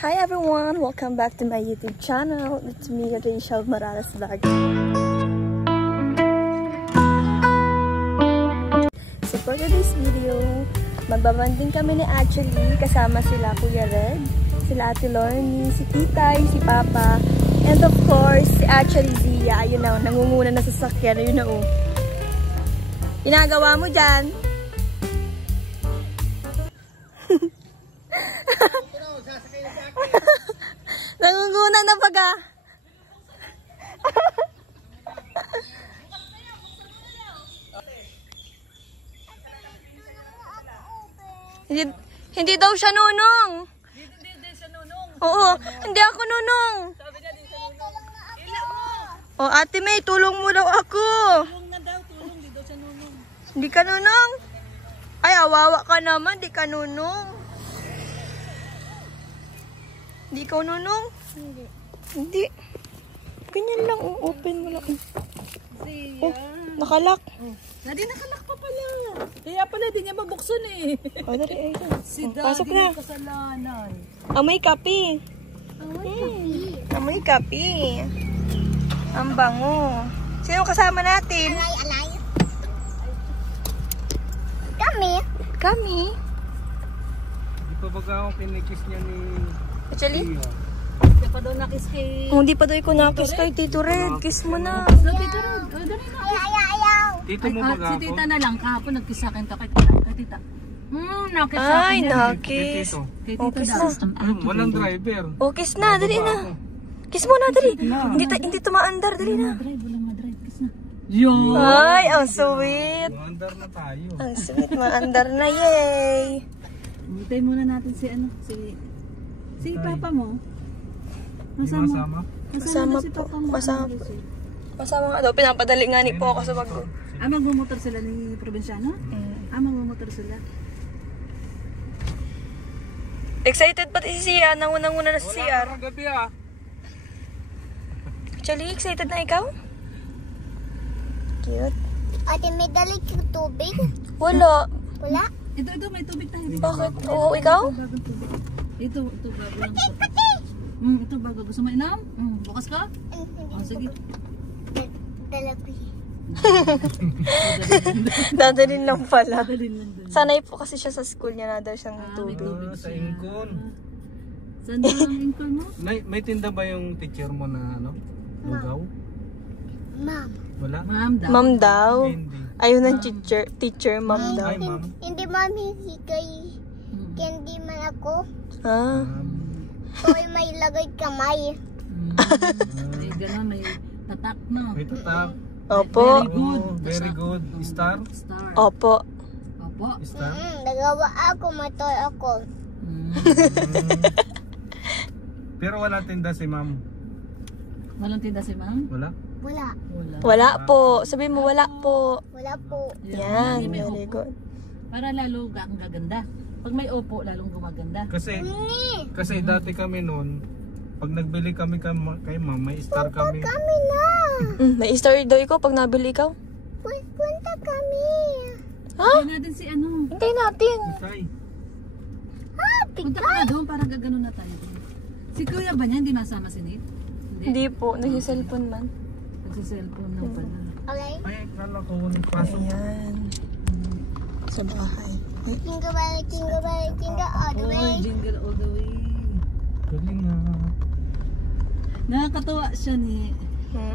Hi everyone! Welcome back to my YouTube channel. It's me, Rachel Morales Vlog. So for today's video, magbabanding kami ni Actually kasama sila Kuya Red, sila Ate Lorny, si Titay, si Papa, and of course, si Actually Zia. Ayun na, nangunguna na sa sasakyan. Ayun na oh. Ginagawa mo dyan? Nangunguna na baga. Hindi daw siya nunong. Hindi siya nunong. Oo, hindi ako nunong. Sabi niya di siya nunong. Ila mo. Oh, Ate May, tulong mo daw ako. Tulong na daw, tulong, di daw siya nunong. Hindi ka nunong? Ay, awawa ka naman, di ka nunong. Hindi ikaw nunong? Hindi. Hindi. Ganyan lang, open mo lang. Oh, nakalak. Nadi nakalak pa pala. Kaya pala di niya mabuksan eh. Oh, dari, Si pasok Daddy na. Kasalanan. Amoy kape. Amoy kape. Ang bango. Sino kasama natin? Alay. Kami. Kami. Di pa baga ako kinikis niya ni... Actually? Hindi pa daw nakis kay... Hindi pa daw ko nakis kay Tito Red. Kiss mo na. Tito Red. Oh, dali na. Ayaw. Tito mo baga Si ako? tita na lang. Kahapon nagkis sa akin to kay tita. Kay tita. Nakis sa akin. Ay, yan. nakis. Kay Oh, tita kiss daw. na. Walang driver. Oh, kiss na. Dali na. Kiss mo na, dali. Hindi tumaandar. Dali na. Walang madrive. Kiss na. Yo! Ay, ang sweet. Mandar na tayo. Ang sweet. Maandar na, yay. Hintay muna natin si ano. Si papa mo. Di masama? Kasama si po. papa mo. Kasama nga daw. Pinapadali nga ni po ako sa bag ko. Magmumotor sila ni Provinciano? Magmumotor sila. Excited pati si Sia. Nangunang-una na si CR. Wala gabi ah. Actually, excited na ikaw? Cute. Ate, may dali yung tubig? Wala. Wala? Ito, may tubig tayo. Bakit? Oo, ikaw? Bagong tubig. Ito, bago lang ito. Ito, bago. Gusto mo inom? Bukas ka? Sige. Dalabi. Dadalhin lang pala. Dalhin lang doon. Sanay po kasi siya sa school niya na daw siyang tubig. Sa Incon. Saan ba ang income mo? May tinda ba yung teacher mo na ano? Lugaw? Ma'am. Wala? Ma'am daw. Ma'am daw. Hindi. Ayun ang teacher, ma'am daw. Ay, ma'am. Hindi ma'am, hindi kay candy man ako. Ah. Oy, may lagay kamay. May gano'n, may tatak na. May tatak. Opo. Good. Very good. Star? Star. Opo. Opo. Star? Nagawa ako, matoy ako. Pero wala tinda si ma'am. Walang tinda si ma'am? Wala? Wala. Wala po. Sabihin mo wala po. Wala po. Yan. May Very opo. good. Para lalo ang gaganda. Pag may opo, lalong gumaganda. Kasi dati kami noon, pag nagbili kami kay ma'am, may star kami. Kami na. May story daw ikaw pag nabili ikaw. Punta kami. Ha? Hindi natin si ano. Hintay natin. Tay. Punta ka na doon para gagano na tayo. Si kuya ba niya? Hindi masama si Nate? Hindi po. Nag-cellphone man. Nagsiselfone lang pala. Okay? Ay, kala ko pasok. Ayan. Sa bahay. Jingle all the way. Oh, jingle all the way. Galing nga. Nakakatawa siya ni...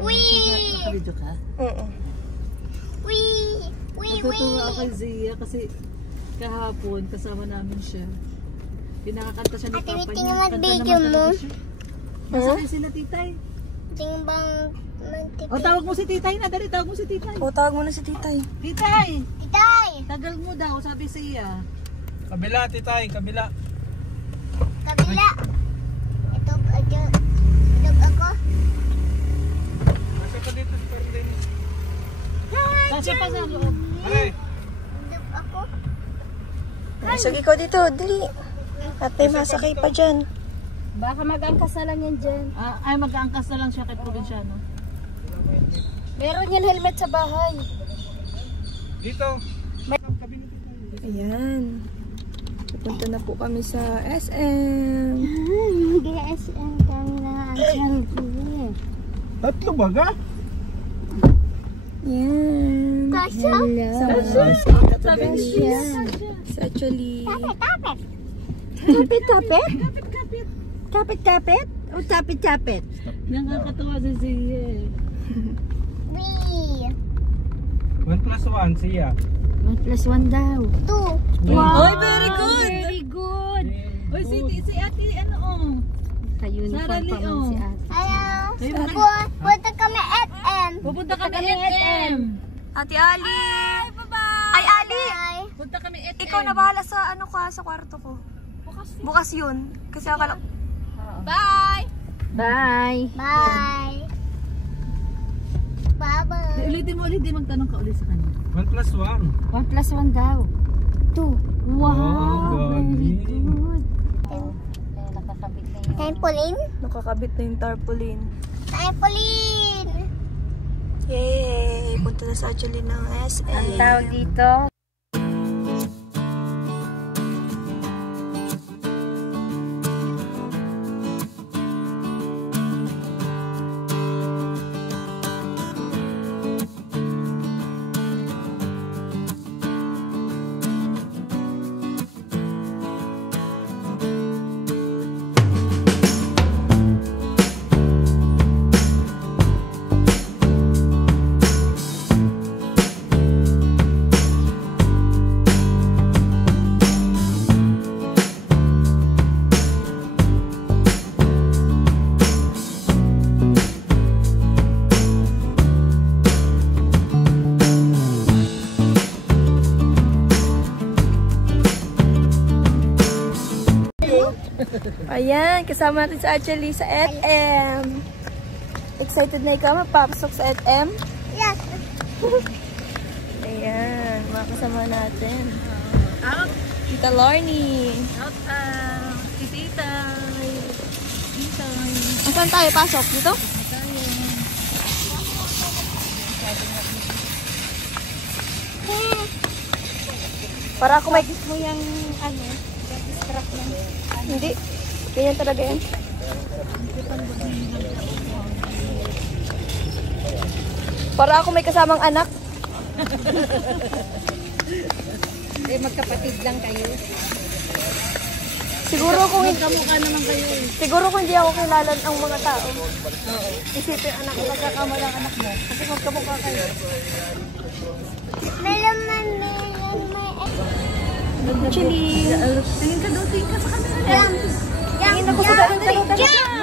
Wee! Nakabidyo ka? Wee! Nakakatawa ako kay Zia kasi kahapon kasama namin siya. Pinakakanta siya ni Ate, Papa tingnan niya. mo Kanta video naman mo. talaga siya. Masakay sila titay. Tingnan bang O tawag mo si titay na. Dali, tawag mo si titay. O, tawag mo na si titay. Titay! Itay! Tagal mo daw, sabi siya. Kabila, titay, kabila. Kabila. Ito ako. Nasa ka dito, Ferdin. Kasi pa sa loob. Ay, Ito ako. Sige ko dito. Dali. At may masakay pa dyan. Baka mag-angkas na lang yan dyan. Ay, mag-aangkas na lang siya kay Provinciano. Meron yan helmet sa bahay. dito. Ayan. Pupunta na po kami sa SM. Tatlo baga? Yan. Kasha? Sabi niya. It's actually... Tapit. Tapit-tapit? Tapit-tapit? O tapit-tapit? Nakakatawa si Zia eh. Three. 1 plus 1 siya. 1 plus 1 daw. Two. Wow! Oy, very good! Very good. Oy, si ate, ano oh. Sarah Lee, oh. Hello. Punta kami SM. Pupunta kami SM. Ate Ali! Ay, Ali! Bye. Punta kami SM. Ikaw na bahala sa ano ka, sa kwarto ko. Bukas yun. Kasi akala... Bye. Bye. Bye-bye. Ulitin mo ulit, magtanong ka ulit sa kanya. 1 plus 1. 1 plus 1 daw. Two. Wow, Oh, very galing. good. Trampoline? Nakakabit na yung tarpaulin. Trampoline! Yay! Punta na sa actually ng SM. Ang tawag dito. Ayan, kasama natin sa actually sa SM. Excited na ikaw mapapasok sa SM? Yes. Ayan, mga kasama natin. Out. Tita Lorny. Out. Tita. Saan tayo pasok? Dito? Para ako may... Mo yung ano? Hindi. Ganyan talaga yan. Para ako may kasamang anak. Magkapatid lang kayo. Siguro kung hindi, Kamukha naman kayo eh. siguro kung hindi ako kilala ng mga tao. Isipin anak ko. Magkakamalang anak mo. Kasi magkamukha kayo. Meron may Actually, Tingin ka daw, tingin ka sa kanila. Tingin ako sa Jump!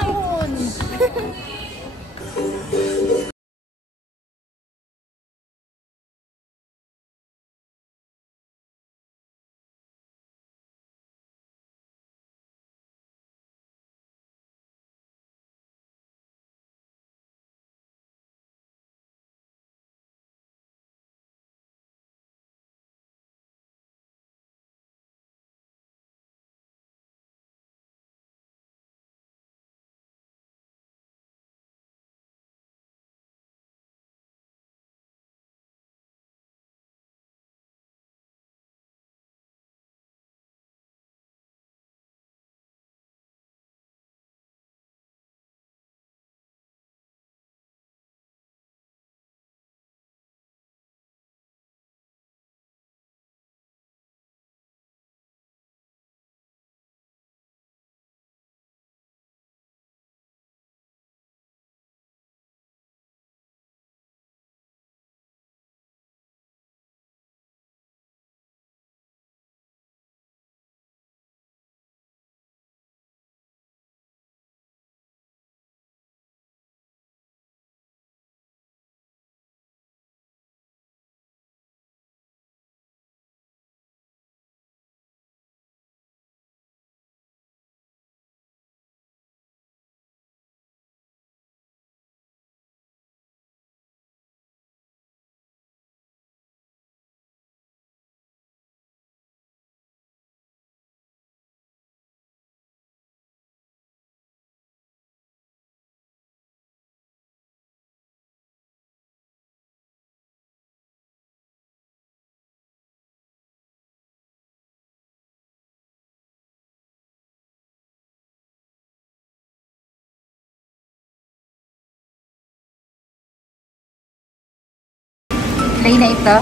Play na ito.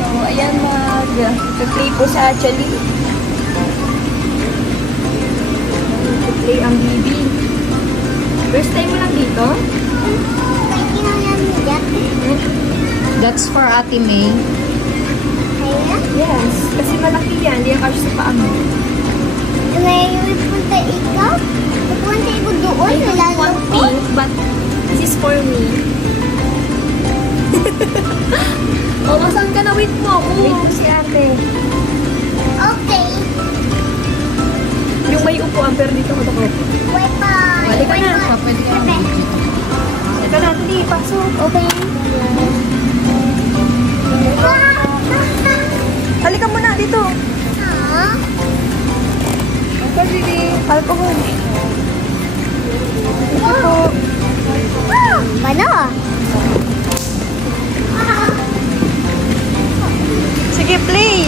So, ayan, mag-play po sa actually. Mag-play ang baby. First time mo lang dito? Pwede na yan yan. That's for Ate May. Kaya? Yes. Kasi malaki yan. Hindi yung kasya sa paa mo. May punta ikaw? Pupunta ikaw doon. I don't Lalo want ko. pink, but this is for me. Oh, masan ka na? Wait mo ako. Wait mo si ate. Okay. Yung may upuan, pero dito ko ako. Wait pa. Balik ka na. Pwede ka na. Ito na, hindi. Pasok. Okay. Halika muna dito. Ah. Ito, baby. Alcohol. Ito po. Ano? Sige, play.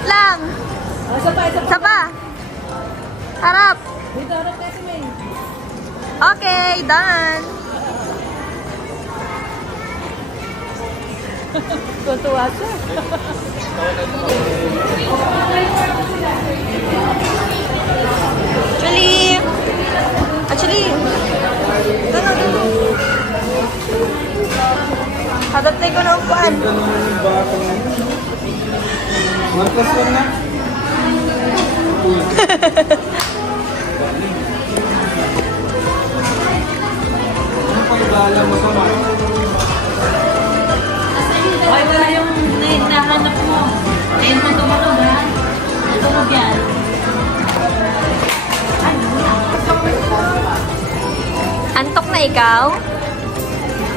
Wait lang. Isa pa. Isa pa. Harap. Dito, harap kasi may. Okay, done. Tutuwa siya. Actually, hadatay ko na upuan. Marcos ko na. Ano pa yung bahala mo sa mga? Ay, wala yung nahanap mo. Ayun mo tumunog ha. Tumunog yan. Antok na ikaw?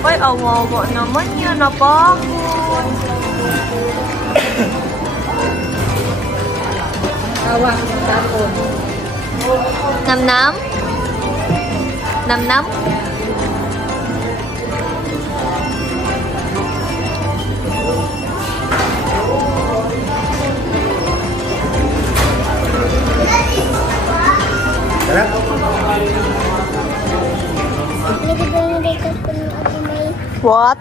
Uy, awawa naman yan. Napakot. Awa, tapon. Namnam? Namnam? Tara. Nagagawin ko ng Ate May. What?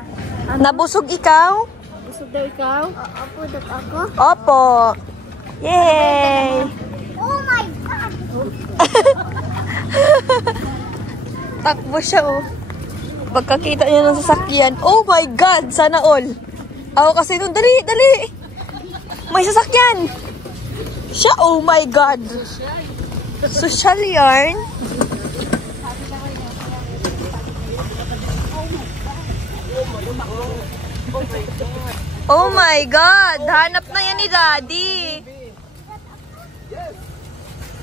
Nabusog ikaw? Busog daw ikaw? Opo, dok ako. Opo. Yay! Oh my God! Takbo siya, oh. Pagkakita niya ng sasakyan, oh my God! Sana all. Ako kasi nung, dali, dali! May sasakyan! Siya, oh my God! Social yarn? Oh my God! Hanap na yan ni Daddy!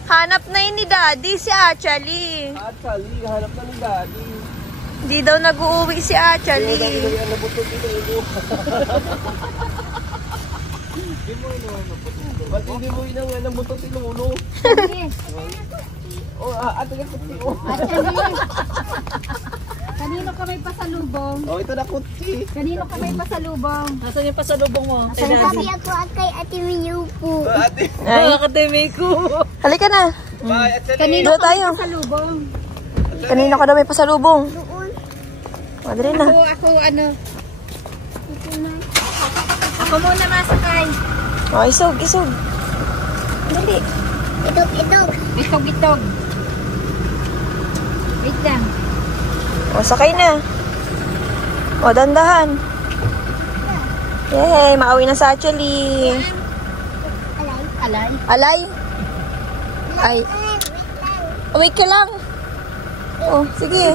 Hanap na yun ni Daddy, si Achali. Actually, hanap na ni Daddy. Hindi daw nag-uuwi si Achali. Ba't hindi mo inang ng buto tinulo? Oh, ate ka kuti. Kanino ka may pasalubong? Oh, ito na kuti. Kanino ka may pasalubong? Nasaan yung pasalubong mo? Sabi ako at kay Ate Miyu po. Ate. Ay, Akademi ko. halika na. Bye, actually. Kanino Doon ka may tayo. pasalubong? Kanina ka daw may pasalubong. Doon. Madali na. Ako ano? Ito na. Ako muna masakay. Oh, isog, isog. Dali. Itog. Itog. Wait lang. O, sakay na. O, dandahan. Yay, maawi na sa Achali. Alay. Alay? Ay, wait ka lang. Oh, sige.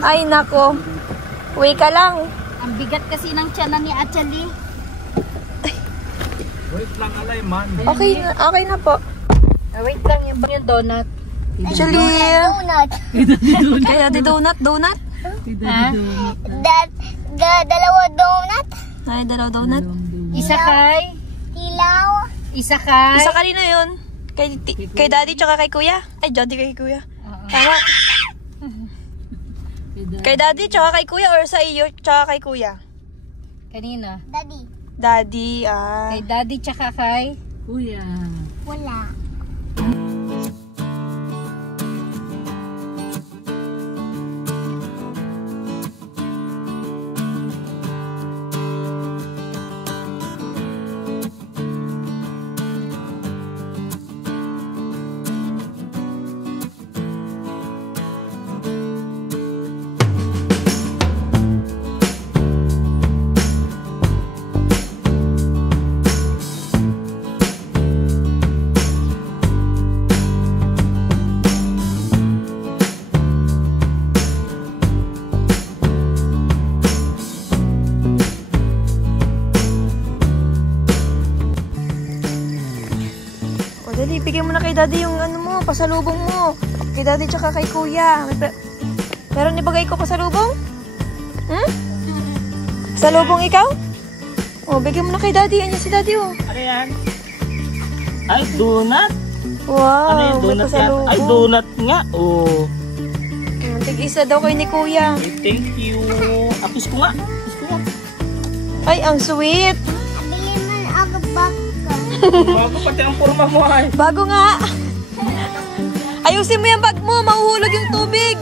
Ay, nako. Wait ka lang. Ang bigat kasi ng tiyanan ni Achali. Wait lang, alay man. Okay na po. Wait lang, yung donut. Actually, Donut. kaya di donut? Ha? Dalawa donut. Ay, dalaw donut. Isa kay? Tilaw. Isa kay? Isa kanina yun. Kay daddy tsaka kay kuya. Ay, daddy kay kuya. Tama. Kay daddy tsaka kay kuya or sa iyo tsaka kay kuya? Kanina? Daddy. Daddy, ah. Kay daddy tsaka kay? Kuya. Wala. Dali, bigyan mo na kay daddy yung ano mo, pasalubong mo. Kay daddy tsaka kay kuya. Meron ibagay ko pasalubong? Hmm? Pasalubong ikaw? Oh, bigyan mo na kay daddy. Yan si daddy, oh. Ano yan? Ay, donut? Wow, Ano yung may donut yan? pasalubong. Ay, donut nga. Oh. Tig-isa daw kay ni kuya. Ay, thank you. Apis ko nga. Apis ko nga. Ay, ang sweet. Bilhin man ako baka. Bago pati ang forma mo ay. Bago nga. Ayusin mo yung bag mo, mahuhulog yung tubig.